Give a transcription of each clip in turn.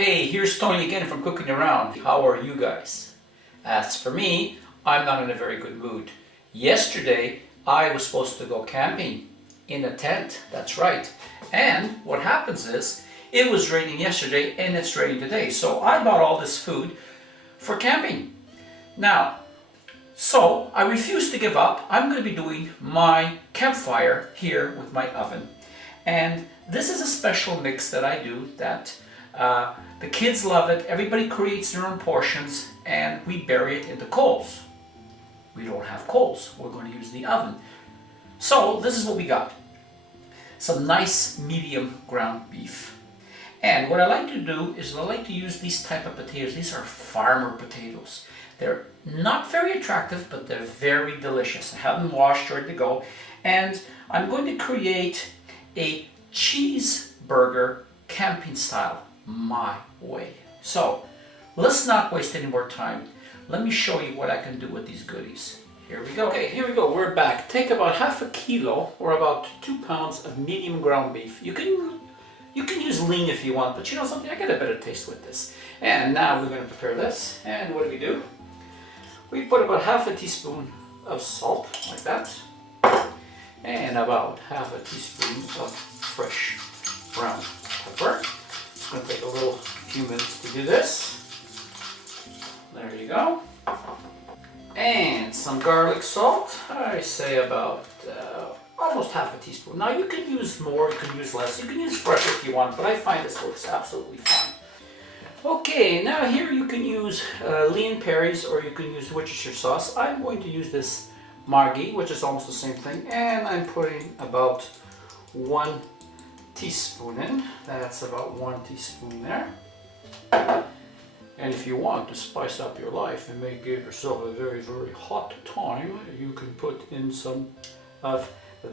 Hey, here's Tony again from Cooking Around. How are you guys? As for me, I'm not in a very good mood. Yesterday, I was supposed to go camping in a tent, that's right. And what happens is, it was raining yesterday and it's raining today. So I bought all this food for camping. Now, so I refuse to give up. I'm going to be doing my campfire here with my oven. And this is a special mix that I do that the kids love it. Everybody creates their own portions and we bury it in the coals. We don't have coals. We're going to use the oven. So this is what we got. Some nice medium ground beef. And what I like to do is I like to use these type of potatoes. These are farmer potatoes. They're not very attractive, but they're very delicious. I have them washed, ready to go. And I'm going to create a cheeseburger camping style my way. So let's not waste any more time. Let me show you what I can do with these goodies. Here we go. Okay, here we go. We're back. Take about half a kilo or about 2 pounds of medium ground beef. You can use lean if you want, but you know something, I get a better taste with this. And now we're going to prepare this. And what do? We put about half a teaspoon of salt, like that. And about half a teaspoon of fresh ground pepper. It's going to take a few minutes to do this. There you go. And some garlic salt. I say about almost half a teaspoon. Now you can use more, you can use less, you can use fresh if you want, but I find this works absolutely fine. Okay, now here you can use lean Perry's or you can use Worcestershire sauce. I'm going to use this Margee, which is almost the same thing, and I'm putting about 1 teaspoon in. That's about 1 teaspoon there. And if you want to spice up your life and make give yourself a very, very hot time, you can put in some of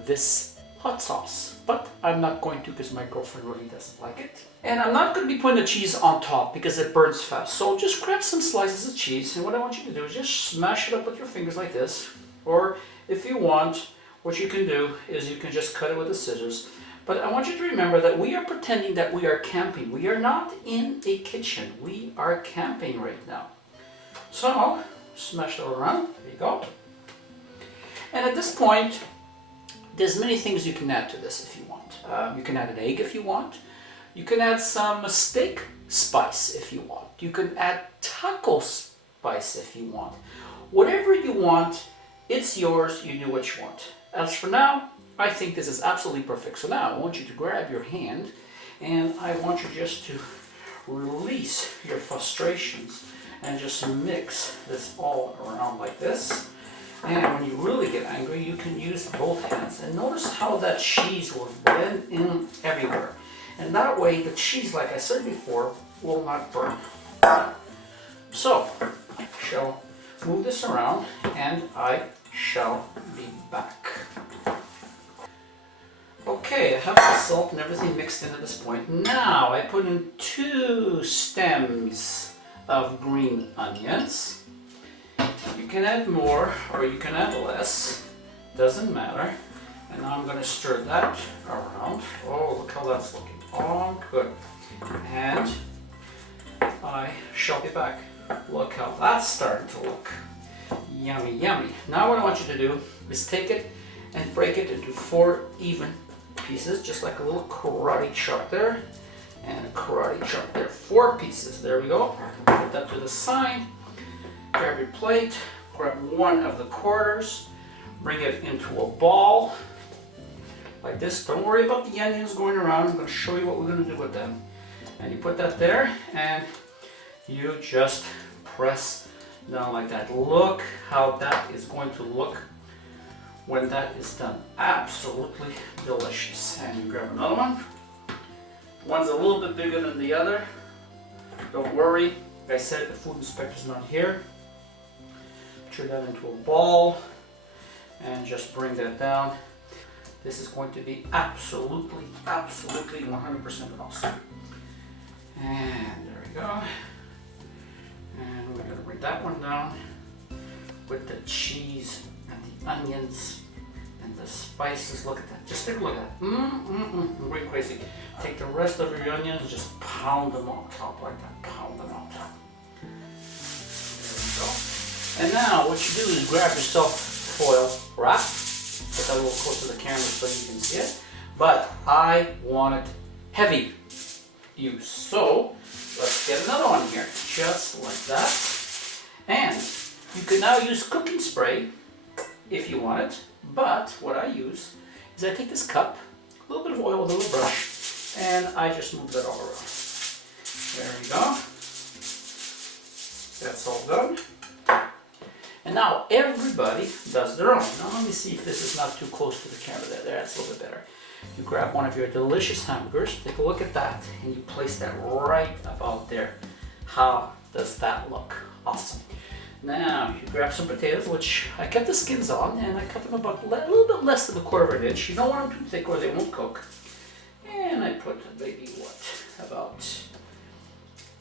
this hot sauce. But I'm not going to because my girlfriend really doesn't like it. And I'm not going to be putting the cheese on top because it burns fast. So just grab some slices of cheese, and what I want you to do is just smash it up with your fingers like this. Or if you want, what you can do is you can just cut it with the scissors. But I want you to remember that we are pretending that we are camping. We are not in a kitchen. We are camping right now. So, smash it all around. There you go. And at this point, there's many things you can add to this if you want. You can add an egg if you want. You can add some steak spice if you want. You can add taco spice if you want. Whatever you want, it's yours. You do what you want. As for now, I think this is absolutely perfect. So now I want you to grab your hand and I want you just to release your frustrations and just mix this all around like this. And when you really get angry, you can use both hands. And notice how that cheese will blend in everywhere. And that way the cheese, like I said before, will not burn. So I shall move this around and I shall be back. Okay, I have the salt and everything mixed in at this point. Now I put in 2 stems of green onions. You can add more or you can add less, doesn't matter. And now I'm going to stir that around. Oh, look how that's looking. Oh, good. And I shall be back. Look how that's starting to look. Yummy, yummy. Now what I want you to do is take it and break it into 4 even pieces, just like a little karate chop there, and a karate chop there. 4 pieces. There we go. Put that to the side. Grab your plate. Grab one of the quarters. Bring it into a ball like this. Don't worry about the onions going around. I'm going to show you what we're going to do with them. And you put that there, and you just press down like that. Look how that is going to look when that is done. Absolutely delicious. And you grab another one. One's a little bit bigger than the other. Don't worry. Like I said, the food inspector's not here. Turn that into a ball and just bring that down. This is going to be absolutely 100% awesome. And there we go. And we're going to bring that one down with the cheese and the onions and the spices. Look at that. Just take a look at that. Going crazy. Take the rest of your onions and just pound them on top like that. Pound them on top. There we go. And now what you do is grab yourself foil wrap. Put that a little close to the camera so you can see it. But I want it heavy use. So let's get another one here. Just like that. And you can now use cooking spray if you want it. But what I use is I take this cup, a little bit of oil with a little brush, and I just move that all around. There we go. That's all done. And now everybody does their own. Now let me see if this is not too close to the camera there. That's a little bit better. You grab one of your delicious hamburgers, take a look at that, and you place that right about there. How does that look? Awesome. Now you grab some potatoes, which I kept the skins on, and I cut them about a little bit less than 1/4 inch. You don't want them too thick or they won't cook. And I put maybe what, about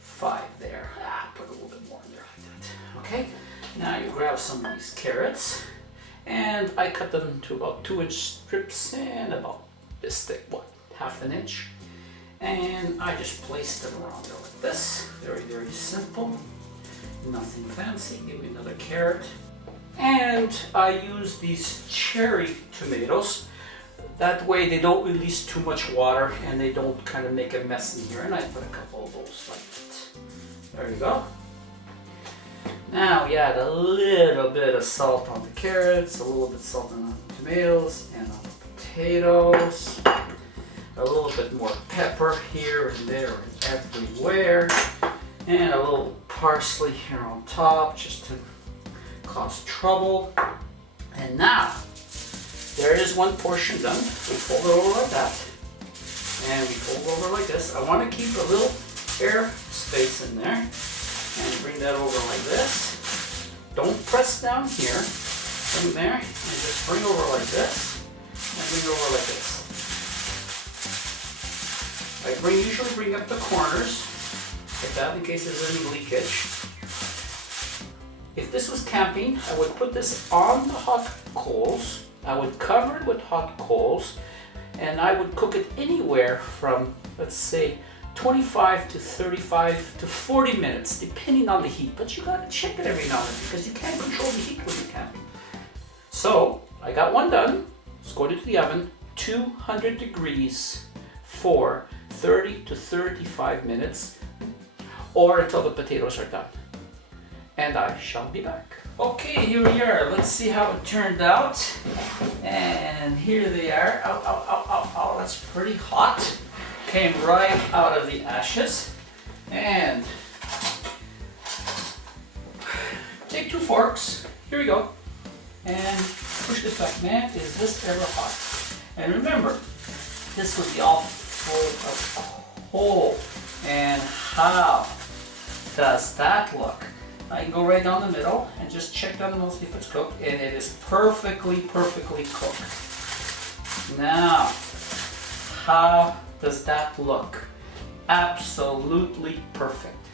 5 there. Put a little bit more in there like that. Okay. Now you grab some of these carrots, and I cut them to about 2-inch strips and about this thick, what, 1/2 inch. And I just place them around there like this. Very, very simple. Nothing fancy. Give me another carrot. And I use these cherry tomatoes. That way they don't release too much water and they don't kind of make a mess in here. And I put a couple of those like that. There you go. Now you add a little bit of salt on the carrots, a little bit of salt on the tomatoes and on the potatoes. A little bit more pepper here and there and everywhere. And a little parsley here on top just to cause trouble. And now there is one portion done. We fold it over like that. And we fold over like this. I want to keep a little air space in there. And bring that over like this. Don't press down here. Bring there. And just bring over like this. And bring over like this. I usually bring up the corners like that in case there's any leakage. If this was camping, I would put this on the hot coals. I would cover it with hot coals. And I would cook it anywhere from, let's say, 25 to 35 to 40 minutes, depending on the heat. But you gotta check it every now and then because you can't control the heat when you're camping. So I got one done. Let's go to the oven, 200 degrees for 30 to 35 minutes, or until the potatoes are done. And I shall be back. Okay, here we are. Let's see how it turned out. And here they are. Ow, ow, ow, ow, ow. That's pretty hot. Came right out of the ashes. And take 2 forks. Here we go. And push this back. Man, is this ever hot. And remember, this was the all full of coal. And how does that look? I can go right down the middle and just check down the middle, see if it's cooked, and it is perfectly cooked. Now, how does that look? Absolutely perfect.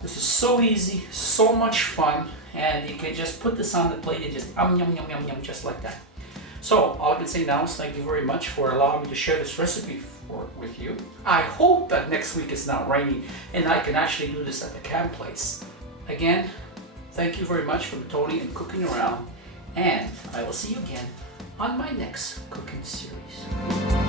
This is so easy, so much fun, and you can just put this on the plate and just yum yum yum yum just like that. So all I can say now is thank you very much for allowing me to share this recipe with you. I hope that next week it's not raining and I can actually do this at the camp place. Again, thank you very much for Tony and Cooking Around, and I will see you again on my next cooking series.